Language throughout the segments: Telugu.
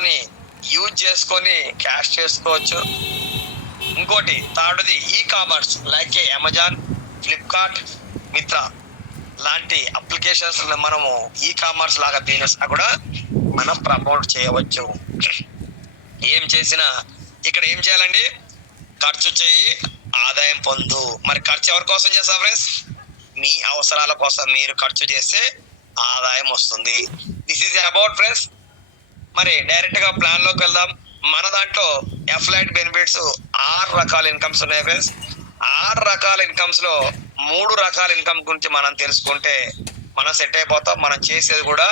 చేసుకొని యూజ్ చేసుకొని క్యాష్ చేసుకోవచ్చు. ఇంకోటి థర్డ్ది e commerce like Amazon, Flipkart, Myntra లాంటి అప్లికేషన్స్ మనము ఈ కామర్స్ లాగా బిజినెస్ కూడా మనం ప్రమోట్ చేయవచ్చు. ఏం చేసినా ఇక్కడ ఏం చేయాలండి? ఖర్చు చేయి, ఆదాయం పొందు. మరి ఖర్చు ఎవరి కోసం చేస్తాం ఫ్రెండ్స్? మీ అవసరాల కోసం మీరు ఖర్చు చేస్తే ఆదాయం వస్తుంది. This is about friends. మరి డైరెక్ట్ గా ప్లాన్ లోకి వెళ్దాం. మన దాంట్లో ఎఫ్లైట్ బెనిఫిట్స్ 6 రకాల ఇన్కమ్స్ ఉన్నాయి ఫ్రెండ్స్. 6 రకాల ఇన్కమ్స్ లో 3 రకాల ఇన్కమ్ గురించి మనం తెలుసుకుంటే మనం సెట్ అయిపోతాం. మనం చేసేది కూడా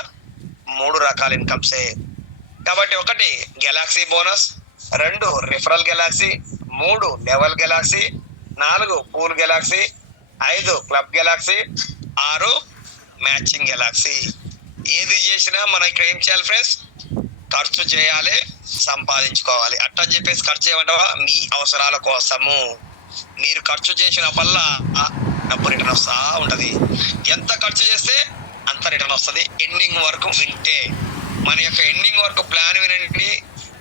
3 రకాల ఇన్కమ్సే. కాబట్టి 1 Galaxy bonus, 2 referral Galaxy, 3 level Galaxy, 4 pool Galaxy, 5 club Galaxy, 6 matching Galaxy. ఏది చేసినా మనం ఇక్కడ ఏం చేయాలి ఫ్రెండ్స్? ఖర్చు చేయాలి, సంపాదించుకోవాలి. అట్టా చెప్పేసి ఖర్చు చేయమంటావా? మీ అవసరాల కోసము. మీరు ఖర్చు చేసినప్పుడల్లా డబ్బు రిటర్న్ వస్తా ఉంటది. ఎంత ఖర్చు చేస్తే అంత రిటర్న్ వస్తుంది. ఎండింగ్ వరకు వింటే మన యొక్క ఎండింగ్ వరకు ప్లాన్ వినండి.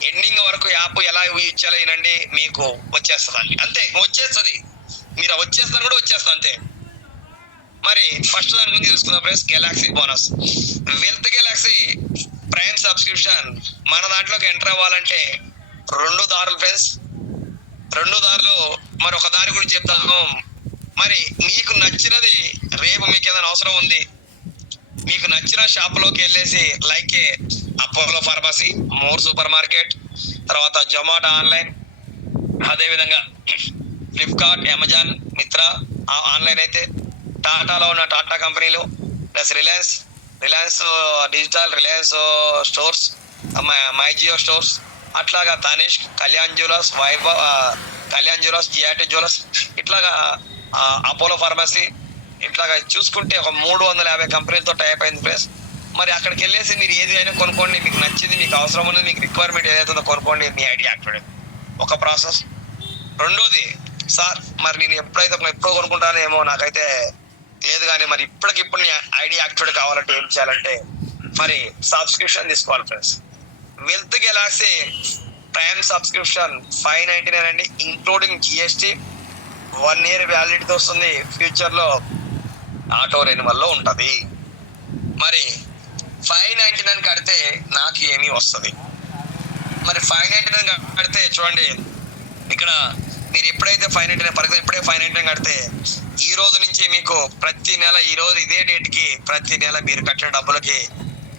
ఎండింగ్ వరకు యాప్ ఎలా యూజ్ చేయాలో వినండి, మీకు వచ్చేస్తుంది. అంతే, వచ్చేస్తుంది. మీరు వచ్చేస్తారు కూడా వచ్చేస్తుంది అంతే. మరి ఫస్ట్ దాని గురించి తెలుసుకుందాం friends. Galaxy bonus, wealth Galaxy prime subscription. మన దాంట్లోకి ఎంటర్ అవ్వాలంటే 2 దారులు ఫ్రెండ్స్. 2 దారులు. మరి ఒక దారి గురించి చెప్తాను. మరి మీకు నచ్చినది, రేపు మీకు ఏదైనా అవసరం ఉంది, మీకు నచ్చిన షాప్లోకి వెళ్ళేసి like Apollo Pharmacy, More super market, తర్వాత జొమాటో ఆన్లైన్, అదేవిధంగా ఫ్లిప్కార్ట్, అమెజాన్, మిత్రా ఆన్లైన్ అయితే, టాటాలో ఉన్న టాటా కంపెనీలు, plus Reliance Digital, Reliance Stores, My Jio stores, అట్లాగా Tanishq, Kalyan Jewellers, Vaibhav, Kalyan Jewellers, GRT Jewellers, ఇట్లాగా అపోలో ఫార్మసీ, ఇట్లాగా చూసుకుంటే ఒక 350 కంపెనీలతో టైప్ అయింది ఫ్రెండ్స్. మరి అక్కడికి వెళ్ళేసి మీరు ఏది అయినా కొనుక్కోండి. మీకు నచ్చింది, మీకు అవసరం ఉన్నది, మీకు రిక్వైర్మెంట్ ఏదైతుందో కొనుక్కోండి. మీ ఐడి యాక్టివేట్ ఒక ప్రాసెస్. 2ది, సార్ మరి నేను ఎప్పుడో కొనుక్కుంటానేమో నాకైతే లేదు, కానీ మరి ఇప్పటికిప్పుడు ఐడి యాక్టివేట్ కావాలంటే ఏం చేయాలంటే మరి సబ్స్క్రిప్షన్ తీసుకోవాలి friends. Wealth Galaxy prime subscription 599 అండి, ఇంక్లూడింగ్ జిఎస్టీ. 1 year వ్యాలిడిటీతో వస్తుంది. ఫ్యూచర్ లో ఆటో రెన్యువల్ లో ఉంటది. మరి 599 కడితే నాకు ఏమీ వస్తుంది? మరి 599 కడితే చూడండి, ఇక్కడ మీరు ఎప్పుడైతే 599 ఫర్ ఎగ్జాంపుల్ ఇప్పుడే 599 కడితే ఈ రోజు నుంచి మీకు ప్రతి నెల, ఈ రోజు ఇదే డేట్ కి ప్రతి నెల మీరు కట్టిన డబ్బులకి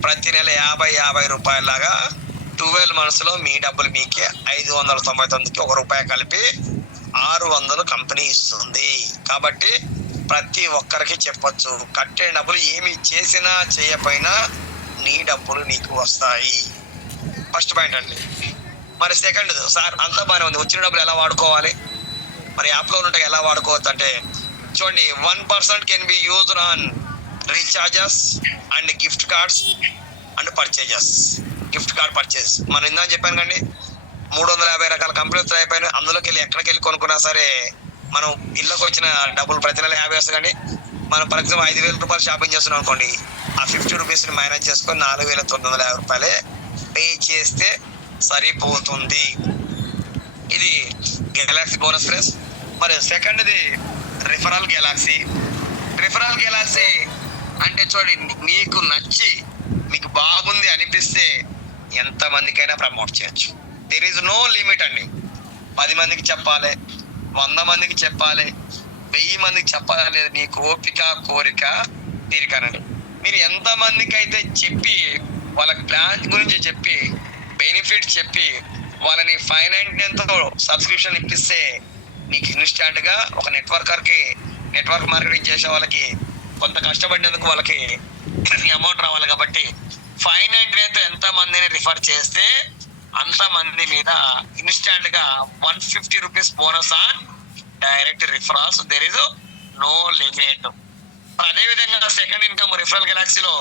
ప్రతి నెల 50 రూపాయల లాగా 12 months లో మీ డబ్బులు మీకే 599కి ₹1 కలిపి 600 కంపెనీ ఇస్తుంది. కాబట్టి ప్రతి ఒక్కరికి చెప్పొచ్చు, కట్టే డబ్బులు ఏమి చేసినా చేయకపోయినా నీ డబ్బులు నీకు వస్తాయి. ఫస్ట్ పాయింట్ అండి. మరి సెకండ్, సార్ అంతా బాగానే ఉంది, వచ్చిన డబ్బులు ఎలా వాడుకోవాలి? మరి యాప్లో ఉంటాయి ఎలా వాడుకోవచ్చు అంటే చూడండి, 1% can be used on recharges and gift cards and purchases. Gift card purchase మనం ఇందాక చెప్పాను కండి, 350 రకాల కంపెనీలు అయిపోయినాయి. అందులోకి వెళ్ళి ఎక్కడికి వెళ్ళి కొనుక్కున్నా సరే మనం ఇళ్ళకి వచ్చిన డబ్బులు ప్రతి నెల 50 వస్తాయి కండి. మనం ఫర్ ఎగ్జాంపుల్ 5,000 రూపాయలు షాపింగ్ చేస్తున్నాం అనుకోండి, ఆ 50 రూపీస్ని మైనస్ చేసుకొని 4,950 రూపాయలే పే చేస్తే సరిపోతుంది. ఇది గెలాక్సీ బోనస్ ఫ్రెండ్స్. మరి సెకండ్ది రిఫరల్ గెలాక్సీ. రిఫరల్ గెలాక్సీ అంటే చూడండి, మీకు నచ్చి మీకు బాగుంది అనిపిస్తే ఎంతమందికైనా ప్రమోట్ చేయొచ్చు. దెర్ ఈజ్ నో లిమిట్ అండి. 10 మందికి చెప్పాలి, 100 మందికి చెప్పాలి, 1000 మందికి చెప్పాలి, మీకు ఓపిక, కోరిక, తీరికనండి. మీరు ఎంతమందికి అయితే చెప్పి వాళ్ళకి ప్లాన్ గురించి చెప్పి బెనిఫిట్ చెప్పి వాళ్ళని 599తో సబ్స్క్రిప్షన్ ఇప్పిస్తే మీకు ఇన్స్టాంట్ గా ఒక నెట్వర్క్ మార్కెటింగ్ చేసే వాళ్ళకి కొంత కష్టపడినందుకు వాళ్ళకి అమౌంట్ రావాలి. కాబట్టి 599తో ఎంత మందిని రిఫర్ చేస్తే అంత మంది మీద ఇన్స్టాంట్ గా 150 rupees bonus on direct referrals. There is no limit. అదే విధంగా సెకండ్ ఇన్కమ్ రిఫరల్ గెలాక్సీలో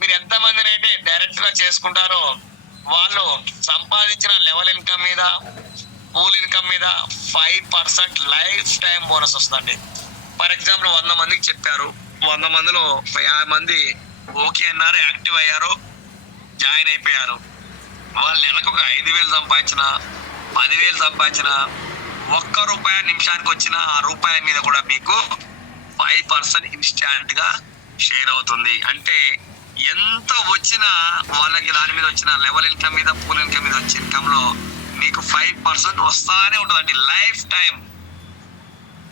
మీరు ఎంత మందిని అయితే డైరెక్ట్ గా చేసుకుంటారో వాళ్ళు సంపాదించిన లెవెల్ ఇన్కమ్ మీద, పూల్ ఇన్కమ్ మీద 5% లైఫ్ టైం బోనస్ వస్తుందండి. ఫర్ ఎగ్జాంపుల్ 100 మందికి చెప్పారు, 100 మందిలో 50 మంది ఓకే అన్నారు, యాక్టివ్ అయ్యారు, జాయిన్ అయిపోయారు. వాళ్ళు నెలకు ఒక 5,000 సంపాదించిన, 10,000 సంపాదించిన, ₹1 నిమిషానికి వచ్చిన ఆ రూపాయి మీద కూడా మీకు 5% ఇన్స్టాంట్ గా షేర్ అవుతుంది. అంటే ఎంత వచ్చినా వాళ్ళకి దాని మీద వచ్చిన లెవెల్ ఇన్కమ్ మీద, పూల్ ఇన్కమ్ మీద వచ్చే ఇన్కమ్ లో మీకు 5% వస్తానే ఉంటుందండి life time.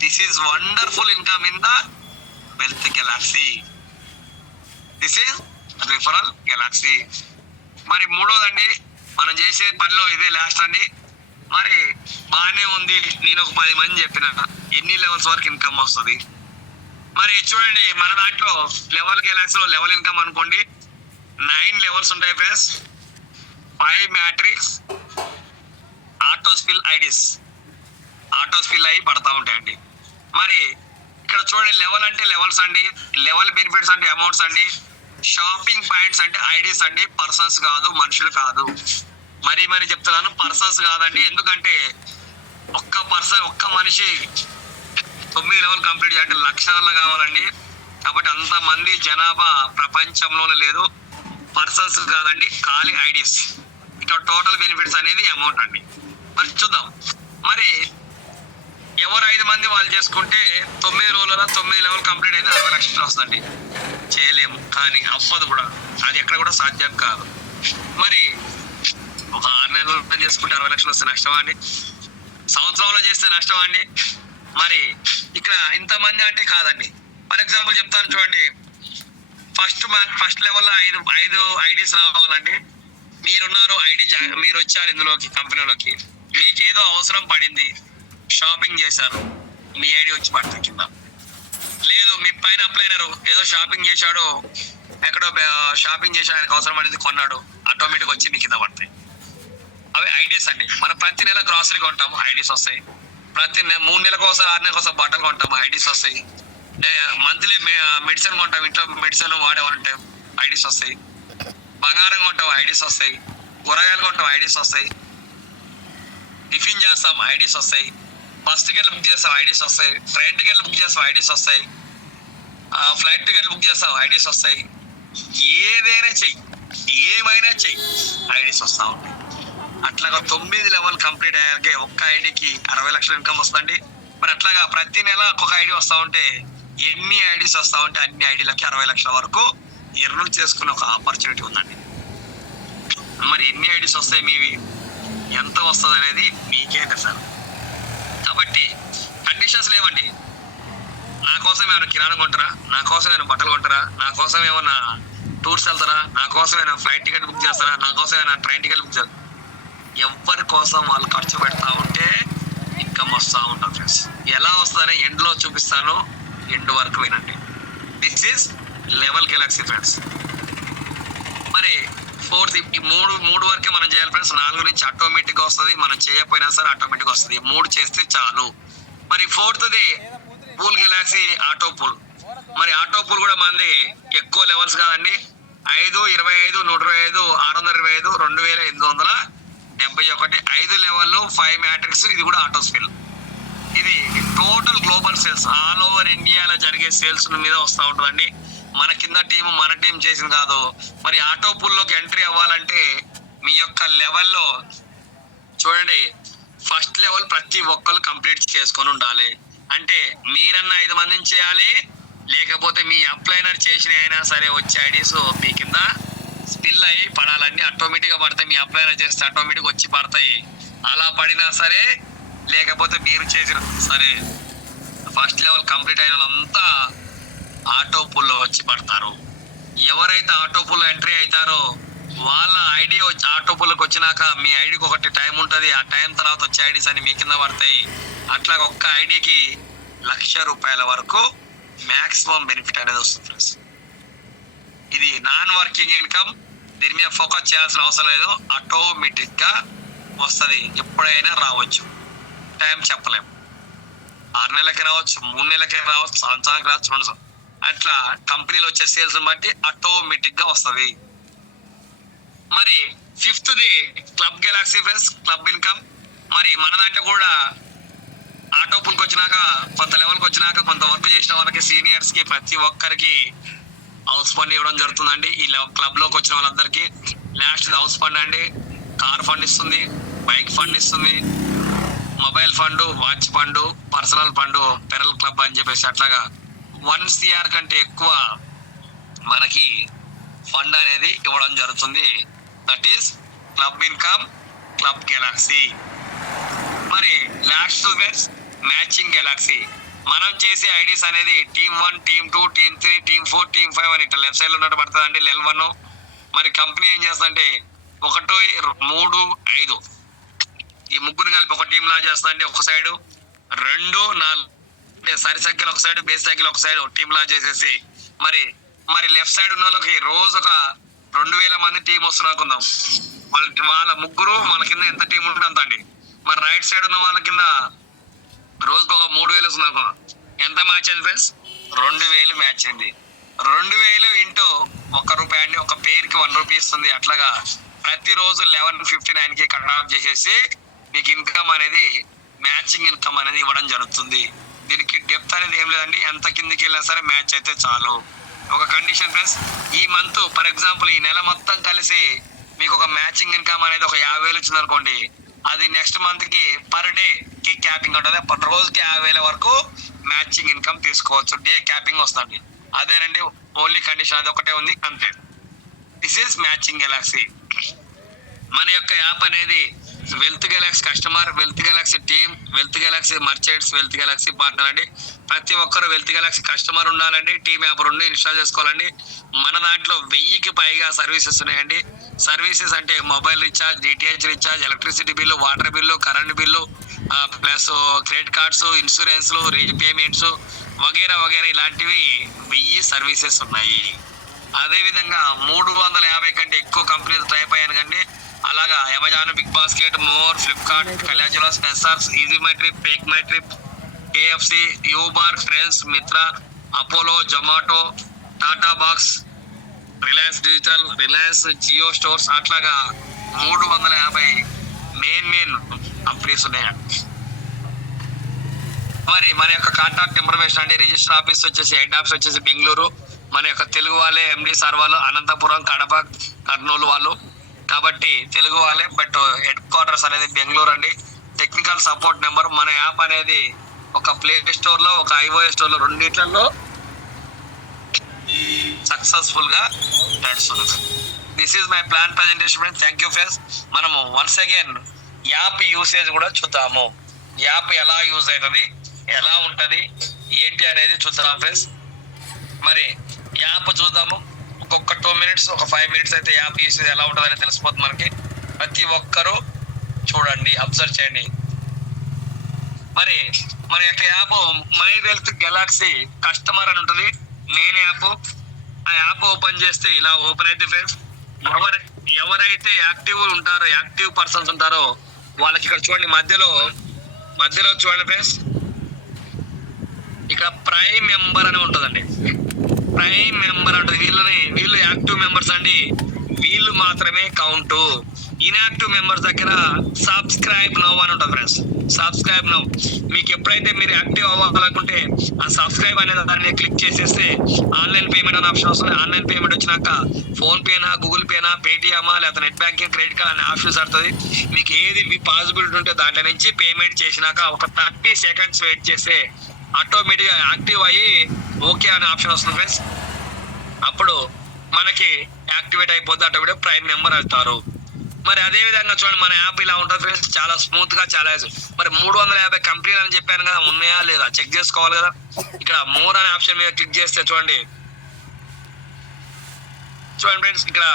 This is wonderful income in the wealth Galaxy. This is referral Galaxy. మరి మూడోదండి, మనం చేసే పనిలో ఇదే లాస్ట్ అండి. మరి బాగానే ఉంది, నేను ఒక 10 మంది చెప్పిన ఎన్ని లెవెల్స్ వరకు ఇన్కమ్ వస్తుంది? మరి చూడండి, మన దాంట్లో లెవెల్ గెలాక్సీలో లెవెల్ ఇన్కమ్ అనుకోండి 9 లెవెల్స్ ఉంటాయి friends. 5 matrix auto spill IDs, auto spill అయ్యి పడతా ఉంటాయండి. మరి ఇక్కడ చూడండి, లెవెల్ అంటే లెవెల్స్ అండి, లెవెల్ బెనిఫిట్స్ అంటే అమౌంట్స్ అండి, షాపింగ్ పాయింట్స్ అంటే ఐడీస్ అండి, పర్సన్స్ కాదు, మనుషులు కాదు. మరి చెప్తున్నాను, పర్సన్స్ కాదండి. ఎందుకంటే ఒక్క మనిషి 9 లెవెల్ కంప్లీట్ చేయాలంటే లక్షల్లో కావాలండి. కాబట్టి అంతమంది జనాభా ప్రపంచంలోనే లేదు. పర్సన్స్ కాదండి, ఖాళీ ఐడీస్. ఇక్కడ టోటల్ బెనిఫిట్స్ అనేది అమౌంట్ అండి. మరి చూద్దాం. మరి ఎవరు 5 మంది వాళ్ళు చేసుకుంటే 9 రోజులలో 9 లెవెల్ కంప్లీట్ అయితే 60 లక్షలు వస్తుందండి. చేయలేము, కానీ అవ్వదు కూడా, అది ఎక్కడ కూడా సాధ్యం కాదు. మరి ఒక 6 నెలలు చేసుకుంటే 60 లక్షలు వస్తే నష్టమా అండి? సంవత్సరంలో చేస్తే నష్టమా అండి? మరి ఇక్కడ ఇంతమంది అంటే కాదండి. ఫర్ ఎగ్జాంపుల్ చెప్తాను చూడండి, ఫస్ట్ లెవెల్లో 5 ఐడీస్ రావాలండి. మీరున్నారు ఐడి, మీరు వచ్చారు ఇందులోకి, కంపెనీలోకి, మీకు ఏదో అవసరం పడింది, షాపింగ్ చేశారు, మీ ఐడి వచ్చి పడుతుంది కింద. లేదు, మీ పైన అప్లై అయినారు, ఏదో షాపింగ్ చేశాడు, ఎక్కడో షాపింగ్ చేసి ఆయనకు అవసరం పడింది, కొన్నాడు, ఆటోమేటిక్ వచ్చి మీ కింద పడతాయి. అవి ఐడీస్ అండి. మనం ప్రతి నెల గ్రాసరీ కొంటాము, ఐడీస్ వస్తాయి. ప్రతి 3 నెలలకు ఒకసారి, 6 నెలలకు ఒకసారి బట్టలు కొంటాము, ఐడీస్ వస్తాయి. మంత్లీ మెడిసిన్ కొంటాం, ఇంట్లో మెడిసిన్ వాడేవాళ్ళంటే ఐడీస్ వస్తాయి. బంగారం కొంటాం, ఐడీస్ వస్తాయి. కూరగాయలు కొంటాం, ఐడీస్ వస్తాయి. టిఫిన్ చేస్తాం, ఐడీస్ వస్తాయి. బస్ టికెట్లు బుక్ చేస్తాం, ఐడీస్ వస్తాయి. ట్రైన్ టికెట్లు బుక్ చేస్తాం, ఐడీస్ వస్తాయి. ఫ్లైట్ టికెట్లు బుక్ చేస్తాం, ఐడీస్ వస్తాయి. ఏదైనా చెయ్యి, ఏమైనా చెయ్యి, ఐడీస్ వస్తా ఉంటాయి. అట్లాగా 9 లెవెల్ కంప్లీట్ అయ్యాకే ఒక్క ఐడికి 60 లక్షల ఇన్కమ్ వస్తుంది. మరి అట్లాగా ప్రతి నెల ఒక్కొక్క ఐడి వస్తా ఉంటే ఎన్ని ఐడీస్ వస్తా ఉంటే అన్ని ఐడీలకి 60 లక్షల వరకు ఎర్న్ చేసుకునే ఒక ఆపర్చునిటీ ఉందండి. మరి ఎన్ని ఐడీస్ వస్తాయి మీవి, ఎంత వస్తుంది అనేది మీకే సార్. కాబట్టి కండిషన్స్ లేవండి. నా కోసం ఏమైనా కిరాణం కొంటారా, నా కోసం ఏమైనా బట్టలు కొంటారా, నా కోసం ఏమైనా టూర్స్ వెళ్తారా, నా కోసం ఏమైనా ఫ్లైట్ టికెట్ బుక్ చేస్తారా, నా కోసం ఏమైనా ట్రైన్ టికెట్ బుక్ చేస్తారా? ఎవరి కోసం వాళ్ళు ఖర్చు పెడతా ఉంటే ఇన్కమ్ వస్తూ ఉంటుంది ఫ్రెండ్స్. ఎలా వస్తుందని ఎండ్లో చూపిస్తాను, ఎండ్ వరకు వినండి. This is level Galaxy friends. మరి ఫోర్త్, ఈ మూడు వరకే మనం చేయాలి ఫ్రెండ్స్. 4 నుంచి ఆటోమేటిక్గా వస్తుంది, మనం చేయకపోయినా సరే ఆటోమేటిక్గా వస్తుంది. 3 చేస్తే చాలు. మరి 4థది పూల్ గెలాక్సీ ఆటో పూల్. మరి ఆటో పూల్ కూడా మనది ఎక్కువ లెవెల్స్ కాదండి. 5, 25, 125, 625, 2871, 5 లెవెల్, 5 మ్యాట్రిక్స్. ఇది కూడా ఆటో స్పిల్. ఇది total global sales, all over ఇండియాలో జరిగే సేల్స్ మీద వస్తూ ఉంటుందండి. మన కింద టీము, మన టీం చేసింది కాదు. మరి ఆటో పూల్లోకి ఎంట్రీ అవ్వాలంటే మీ యొక్క లెవెల్లో చూడండి, ఫస్ట్ లెవెల్ ప్రతి ఒక్కరు కంప్లీట్ చేసుకొని ఉండాలి. అంటే మీరన్నా 5 మందిని చేయాలి, లేకపోతే మీ అప్లైనర్ చేసిన అయినా సరే వచ్చే ఐడీస్ మీ కింద స్పిల్ అయ్యి పడాలండి. ఆటోమేటిక్గా పడతాయి, మీ అప్లైనర్ చేస్తే ఆటోమేటిక్ వచ్చి పడతాయి. అలా పడినా సరే, లేకపోతే మీరు చేసిన సరే, ఫస్ట్ లెవెల్ కంప్లీట్ అయిన వాళ్ళంతా ఆటో పూల్లో వచ్చి పడతారు. ఎవరైతే ఆటో పూల్లో ఎంట్రీ అవుతారో వాళ్ళ ఐడి వచ్చి ఆటో పూల్లోకి వచ్చినాక మీ ఐడికి ఒకటి టైం ఉంటుంది, ఆ టైం తర్వాత వచ్చే ఐడీస్ అని మీ కింద పడతాయి. అట్లా ఒక్క ఐడికి ₹1,00,000 వరకు మ్యాక్సిమం బెనిఫిట్ అనేది వస్తుంది ఫ్రెండ్స్. ఇది నాన్ వర్కింగ్ ఇన్కమ్, దీని మీద ఫోకస్ చేయాల్సిన అవసరం లేదు, ఆటోమేటిక్ గా వస్తుంది. ఎప్పుడైనా రావచ్చు, టైం చెప్పలేము. 6 నెలలకి రావచ్చు, 3 నెలలకి రావచ్చు, సంవత్సరానికి రావచ్చు, 2 సంవత్సరాలు. అట్లా కంపెనీలో వచ్చే సేల్స్ బట్టి ఆటోమేటిక్ గా వస్తుంది. మరి 5థది club galaxy friends, club income. మరి మన దాంట్లో కూడా ఆటో పూల్కి వచ్చినాక, కొంత లెవెల్కి వచ్చినాక, కొంత వర్క్ చేసిన వాళ్ళకి, సీనియర్స్ కి, ప్రతి ఒక్కరికి హౌస్ ఫండ్ ఇవ్వడం జరుగుతుందండి. ఈ క్లబ్ లోకి వచ్చిన వాళ్ళందరికీ లాస్ట్ హౌస్ ఫండ్ అండి. కార్ ఫండ్ ఇస్తుంది, బైక్ ఫండ్ ఇస్తుంది, mobile fund, watch fund, personal fund, pearl club అని చెప్పేసి అట్లాగా 1 CR కంటే ఎక్కువ మనకి ఫండ్ అనేది ఇవ్వడం జరుగుతుంది. That is club income, club Galaxy. మరి లాస్ట్ మ్యాచింగ్ గెలాక్సీ. మనం చేసే ఐడీస్ అనేది team 1, team 2, team 3, team 4, team 5 అని ఇట్లా లెఫ్ట్ సైడ్ లో ఉన్నట్టు పడుతుందండి లెల్ 1. మరి కంపెనీ ఏం చేస్తుందంటే 1, 3, 5 ఈ ముగ్గురు కలిపి ఒక టీం లా చేస్తుందండి. ఒక సైడ్ 2, 4 సరి సంఖ్యలు ఒక సైడ్, బేస్ సంఖ్యలు ఒక సైడ్ టీం లా చేసేసి మరి లెఫ్ట్ సైడ్ ఉన్న వాళ్ళకి రోజు ఒక 2000 మంది టీం వస్తున్నారు అనుకుందాం. వాళ్ళ ముగ్గురు మన కింద ఎంత టీం ఉంటుంది అంత అండి. మరి రైట్ సైడ్ ఉన్న వాళ్ళ కింద రోజుకు ఒక 3000 వస్తుంది అనుకుందాం. ఎంత మ్యాచ్ అయింది ఫ్రెండ్స్? 2000 మ్యాచ్ అయింది. 2000 ఇంటూ ₹1 అండి. ఒక పేరుకి ₹1 ఇస్తుంది. అట్లాగా ప్రతిరోజు 11:59కి కట్ ఆఫ్ చేసేసి మీకు ఇన్కమ్ అనేది మ్యాచింగ్ ఇన్కమ్ అనేది ఇవ్వడం జరుగుతుంది. దీనికి డెప్త్ అనేది ఏం లేదండి. ఎంత కిందికి వెళ్ళినా సరే మ్యాచ్ అయితే చాలు. ఒక కండిషన్ ఫ్రెండ్స్, ఈ మంత్ ఫర్ ఎగ్జాంపుల్ ఈ నెల మొత్తం కలిసి మీకు ఒక మ్యాచింగ్ ఇన్కమ్ అనేది ఒక 50,000 వచ్చింది అనుకోండి, అది నెక్స్ట్ మంత్ కి పర్ డే కి క్యాపింగ్ ఉంటుంది. రోజుకి 50,000 వరకు మ్యాచింగ్ ఇన్కమ్ తీసుకోవచ్చు. డే క్యాపింగ్ వస్తుంది. అదేనండి ఓన్లీ కండిషన్, అది ఒకటే ఉంది అంతే. This is matching Galaxy. మన యొక్క యాప్ అనేది wealth Galaxy customer, wealth Galaxy team, wealth Galaxy merchants, wealth Galaxy partner అండి. ప్రతి ఒక్కరు వెల్త్ గెలాక్సీ కస్టమర్ ఉండాలండి. టీమ్ యాప్ 2 ఇన్స్టాల్ చేసుకోవాలండి. మన దాంట్లో 1000కి పైగా సర్వీసెస్ ఉన్నాయండి. సర్వీసెస్ అంటే mobile recharge, DTH recharge, electricity bill, water bill, current bill, plus credit cards, ఇన్సూరెన్స్లు, రీపేమెంట్స్ వగేరా వగేరా ఇలాంటివి 1000 సర్వీసెస్ ఉన్నాయి. అదేవిధంగా 350 కంటే ఎక్కువ కంపెనీలు టైప్ అయ్యాను కండి. అలాగా Amazon, Big Basket, More, Flipkart, Kalyan Jewellers, ఎస్ఆర్స్, easy my trip, take my trip, KFC, Uber, friends, Myntra, Apollo, Zomato, Tata box, Reliance Digital, Reliance Jio stores అట్లాగా 350 మెయిన్ కంపెనీస్ ఉన్నాయండి. మరి మన యొక్క కాంటాక్ట్ ఇన్ఫర్మేషన్ అండి. రిజిస్టర్ ఆఫీస్ వచ్చేసి హెడ్ ఆఫీస్ వచ్చేసి బెంగళూరు. మన యొక్క తెలుగు వాళ్ళే, ఎండి సార్ వాళ్ళు అనంతపురం, కడప, కర్నూలు వాళ్ళు కాబట్టి తెలుగు వాళ్ళే, బట్ హెడ్ క్వార్టర్స్ అనేది బెంగళూరు అండి. Technical support number. మన యాప్ అనేది ఒక ప్లే స్టోర్ లో, ఒక iOS స్టోర్ లో, రెండిట్లలో సక్సెస్ఫుల్ గా నడుస్తుంది. This is my plan presentation. Thank you friends. మనము వన్స్ అగైన్ యాప్ యూసేజ్ కూడా చూద్దాము. యాప్ ఎలా యూజ్ అవుతుంది, ఎలా ఉంటది, ఏంటి అనేది చూద్దాం ఫ్రెండ్స్. మరి యాప్ చూద్దాము. ఒక్కొక్క 2 minutes, ఒక 5 minutes అయితే యాప్ యూసేజ్ ఎలా ఉంటుంది అనేది తెలిసిపోతుంది మనకి. ప్రతి ఒక్కరూ చూడండి, అబ్జర్వ్ చేయండి. మరి మన యొక్క app my wealth Galaxy customer అని ఉంటుంది, మెయిన్ యాప్. ఆ యాప్ ఓపెన్ చేస్తే ఇలా ఓపెన్ అయితే ఫ్రెండ్స్, ఎవరైతే యాక్టివ్ ఉంటారో, యాక్టివ్ పర్సన్స్ ఉంటారో వాళ్ళకి ఇక్కడ చూడండి, మధ్యలో చూడండి ఫ్రెండ్స్, ఇక్కడ ప్రైమ్ మెంబర్ అని ఉంటుందండి. ప్రైమ్ మెంబర్ ఉంటుంది. వీళ్ళు యాక్టివ్ మెంబర్స్ అండి. వీళ్ళు మాత్రమే కౌంట్. ఇన్యాక్టివ్ మెంబర్స్ దగ్గర సబ్స్క్రైబ్ నౌ అని ఉంటుంది ఫ్రెండ్స్. Subscribe now. మీకు ఎప్పుడైతే మీరు యాక్టివ్ అవ్వాలనుకుంటే ఆ సబ్స్క్రైబ్ అనే దాన్ని క్లిక్ చేసేస్తే ఆన్లైన్ పేమెంట్ అనే ఆప్షన్ వస్తుంది. ఆన్లైన్ పేమెంట్ వచ్చినాక ఫోన్ పేనా, గూగుల్ పేనా, పేటిఎమా, లేదా నెట్ బ్యాంకింగ్, క్రెడిట్ కార్డ్ అనే ఆప్షన్స్ వస్తుంది. మీకు ఏది మీ పాసిబిలిటీ ఉంటే దాంట్లో నుంచి పేమెంట్ చేసినాక ఒక 30 seconds వెయిట్ చేస్తే ఆటోమేటిక్గా యాక్టివ్ అయ్యి ఓకే అనే ఆప్షన్ వస్తుంది ఫ్రెండ్స్. అప్పుడు మనకి యాక్టివేట్ అయిపోతే ఆటోమేటిక్ ప్రైమ్ మెంబర్ అవుతారు. మరి అదే విధంగా చూడండి, మన యాప్ ఇలా ఉంటుంది ఫ్రెండ్స్. చాలా స్మూత్ గా, చాలా మరి 350 కంపెనీలు అని చెప్పాను కదా, ఉన్నాయా లేదా చెక్ చేసుకోవాలి కదా. ఇక్కడ మోర్ అనే ఆప్షన్ మీద క్లిక్ చేస్తే చూడండి ఫ్రెండ్స్, ఇక్కడ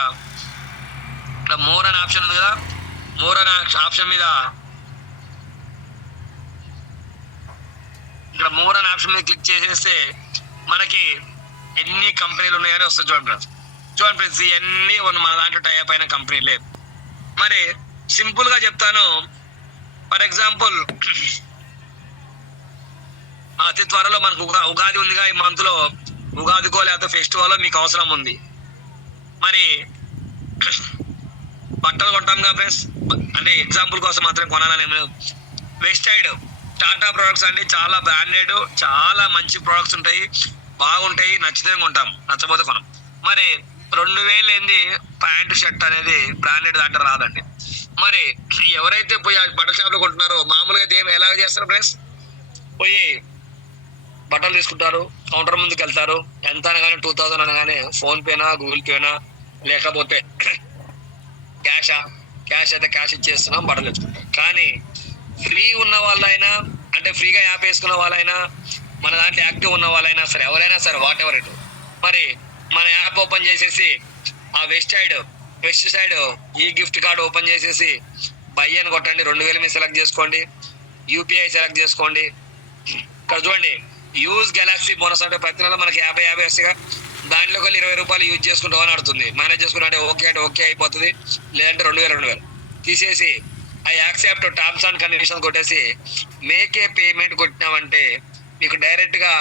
మోర్ అనే ఆప్షన్ ఉంది కదా. మోర్ అనే ఆప్షన్ మీద క్లిక్ చేసేస్తే మనకి ఎన్ని కంపెనీలు ఉన్నాయని వస్తాయి. చూడండి ఫ్రెండ్స్, ఇవన్నీ మన దాంట్లో టైప్ అయిన కంపెనీలే. మరి సింపుల్ గా చెప్తాను. ఫర్ ఎగ్జాంపుల్ అతి త్వరలో మనకు ఉగాది ఉందిగా. ఈ మంత్ లో ఉగాదికో లేకపోతే ఫెస్టివల్ మీకు అవసరం ఉంది. మరి బట్టలు కొంటాం కదా ఫ్రెండ్స్, అంటే ఎగ్జాంపుల్ కోసం మాత్రం కొనాలని ఏం లేదు. వెస్ట్ సైడ్ టాటా ప్రొడక్ట్స్ అండి, చాలా బ్రాండెడ్, చాలా మంచి ప్రొడక్ట్స్ ఉంటాయి, బాగుంటాయి. నచ్చితే కొంటాం, నచ్చపోతే కొనం. మరి 2000 ఏంది ప్యాంటు షర్ట్ అనేది బ్రాండెడ్ దాంట్లో రాదండి. మరి ఎవరైతే పోయి ఆ బట్టల షాప్ లో కొంటున్నారో మామూలుగా అయితే ఎలా చేస్తారు ఫ్రెండ్స్? పోయి బట్టలు తీసుకుంటారు, కౌంటర్ ముందుకు వెళ్తారు, ఎంత అనగానే 2000 అనగానే ఫోన్ పేనా, గూగుల్ పేనా, లేకపోతే క్యాషా, క్యాష్ అయితే క్యాష్ ఇచ్చేస్తున్నాం, బట్టలు తెచ్చుకుంటాం. కానీ ఫ్రీ ఉన్న వాళ్ళైనా, అంటే ఫ్రీగా యాప్ వేసుకున్న వాళ్ళైనా, మన దాంట్లో యాక్టివ్ ఉన్న వాళ్ళైనా సరే, ఎవరైనా సరే, వాట్ ఎవర్ ఇట్, మరి మన యాప్ ఓపెన్ చేసేసి ఆ వెస్ట్ సైడ్ ఈ గిఫ్ట్ కార్డ్ ఓపెన్ చేసేసి బై అని కొట్టండి. 2000 మీరు సెలెక్ట్ చేసుకోండి, యూపీఐ సెలెక్ట్ చేసుకోండి. ఇక్కడ చూడండి, యూజ్ గెలాక్సీ బోనస్ అంటే ప్రతి నెల మనకి 50 వస్తాయిగా, దాంట్లో వెళ్ళి 20 రూపాయలు యూజ్ చేసుకుంటాం అని అడుగుతుంది. మేనేజ్ చేసుకుంటే అంటే ఓకే అయిపోతుంది, లేదంటే 2000 తీసేసి ఆ యాక్సెప్ట్ టర్మ్స్ అండ్ కండిషన్స్ కొట్టేసి మేక్ ఏ పేమెంట్ కొట్టినామంటే మీకు డైరెక్ట్ గా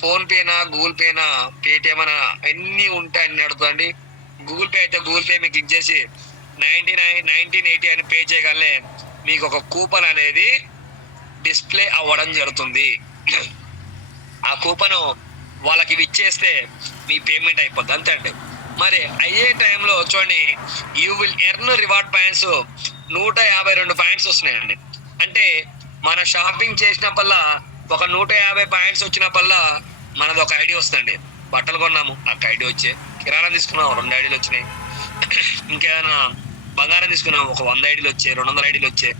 ఫోన్ పేనా, గూగుల్ పేనా, పేటిఎం అనా అన్ని ఉంటాయి, అన్ని అడుగుతుంది. గూగుల్ పే అయితే గూగుల్ పే మీకు క్లిక్ చేసి 1980 అని పే చేయగలనే మీకు ఒక కూపన్ అనేది డిస్ప్లే అవ్వడం జరుగుతుంది. ఆ కూపన్ వాళ్ళకి ఇచ్చేస్తే మీ పేమెంట్ అయిపోద్ది, అంతే అండి. మరి అయ్యే టైంలో చూడండి, you will earn reward points 152 points వస్తున్నాయండి. అంటే మన షాపింగ్ చేసినప్పల్లా ఒక 150 పాయింట్స్ వచ్చినప్పల్లా మనది ఒక ఐడి వస్తుందండి. బట్టలు కొన్నాము, ఒక ఐడి వచ్చే, కిరాణా తీసుకున్నాము, 2 ఐడీలు వచ్చినాయి, ఇంకేమైనా బంగారం తీసుకున్నాము, ఒక 100 ఐడీలు వచ్చాయి, 200 ఐడీలు వచ్చాయి.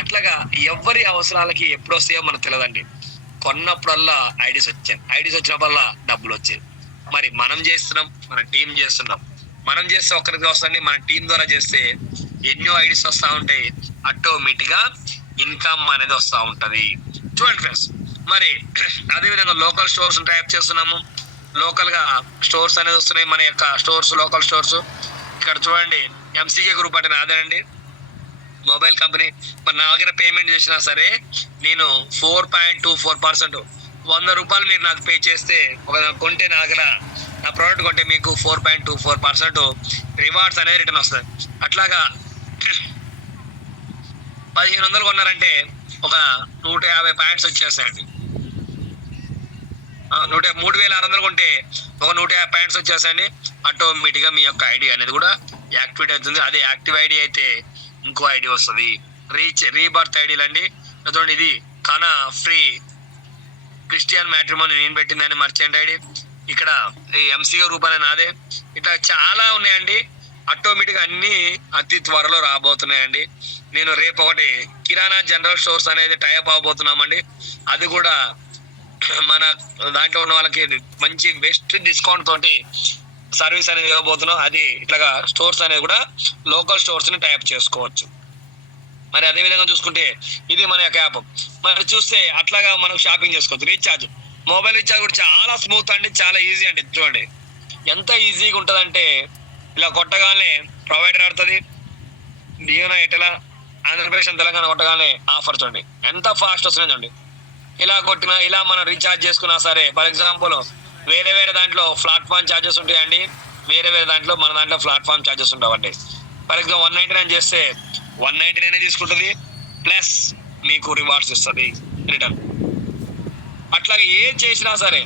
అట్లాగా ఎవరి అవసరాలకి ఎప్పుడు వస్తాయో మనకు తెలియదండి. కొన్నప్పుడల్లా ఐడీస్ వచ్చినప్పుడల్లా డబ్బులు వచ్చాయి. మరి మనం చేస్తున్నాం, మన టీం చేస్తున్నాం. మనం చేస్తే ఒక్కరికి వస్తుంది, మన టీం ద్వారా చేస్తే ఎన్నో ఐడీస్ వస్తూ ఉంటాయి. ఆటోమేటిక్ గా ఇన్కమ్ అనేది వస్తూ ఉంటది. చూడండి ఫ్రెండ్స్, మరి అదేవిధంగా లోకల్ స్టోర్స్ టైప్ చేస్తున్నాము. లోకల్ గా స్టోర్స్ అనేది వస్తున్నాయి, మన యొక్క స్టోర్స్, లోకల్ స్టోర్స్. ఇక్కడ చూడండి, ఎంసీకే గ్రూప్ అంటే నాదేనండి, మొబైల్ కంపెనీ. మరి నా దగ్గర పేమెంట్ చేసినా సరే నేను 4.24%, 100 రూపాయలు మీరు నాకు పే చేస్తే, ఒక కొంటే నా దగ్గర నా ప్రోడక్ట్ కొంటే మీకు 4.24% రివార్డ్స్ అనేది రిటర్న్ వస్తుంది. అట్లాగా 1500 కొన్నారంటే ఒక 150 పాయింట్స్ వచ్చేస్తాయండి. 3600 కొంటే ఒక 150 పాయింట్స్ వచ్చేస్తాయండి. ఆటోమేటిక్ గా మీ యొక్క ఐడి అనేది కూడా యాక్టివేట్ అవుతుంది. అదే యాక్టివ్ ఐడి అయితే ఇంకో ఐడి వస్తుంది, రీబర్త్ ఐడీలు అండి. చూడండి, ఇది కనా ఫ్రీ క్రిస్టియన్ మ్యాట్రిమోనీ నేను పెట్టిందని మర్చెంట్ ఐడి. ఇక్కడ ఈ ఎంసీఓ రూపాయలు నాదే. ఇట్లా చాలా ఉన్నాయండి. ఆటోమేటిక్ అన్ని అతి త్వరలో రాబోతున్నాయండి. నేను రేపు ఒకటి కిరాణా జనరల్ స్టోర్స్ అనేది టైప్ అవబోతున్నామండి. అది కూడా మన దాంట్లో ఉన్న వాళ్ళకి మంచి బెస్ట్ డిస్కౌంట్ తోటి సర్వీస్ అనేది ఇవ్వబోతున్నాం. అది ఇట్లాగా స్టోర్స్ అనేది కూడా లోకల్ స్టోర్స్ ని టైప్ చేసుకోవచ్చు. మరి అదే విధంగా చూసుకుంటే ఇది మన యొక్క యాప్. మరి చూస్తే అట్లాగా మనం షాపింగ్ చేసుకోవచ్చు. రీఛార్జ్, మొబైల్ రీఛార్జ్ కూడా చాలా స్మూత్ అండి, చాలా ఈజీ అండి. చూడండి ఎంత ఈజీగా ఉంటుందంటే, ఇలా కొట్టగానే ప్రొవైడర్ ఆడుతుంది. జియో, ఎయిర్టెల్, ఆంధ్రప్రదేశ్, తెలంగాణ కొట్టగానే ఆఫర్ చూడండి ఎంత ఫాస్ట్ వస్తుంది చూడండి. ఇలా కొట్టినా, ఇలా మనం రీఛార్జ్ చేసుకున్నా సరే, ఫర్ ఎగ్జాంపుల్ వేరే దాంట్లో ప్లాట్ఫామ్ ఛార్జెస్ ఉంటాయండి, వేరే దాంట్లో మన దాంట్లో ప్లాట్ఫామ్ ఛార్జెస్ ఉంటాయండి. ఫర్ ఎగ్జాంపుల్ 199 చేస్తే 199 తీసుకుంటుంది, ప్లస్ మీకు రివార్డ్స్ ఇస్తుంది రిటర్న్. అట్లాగే ఏ చేసినా సరే,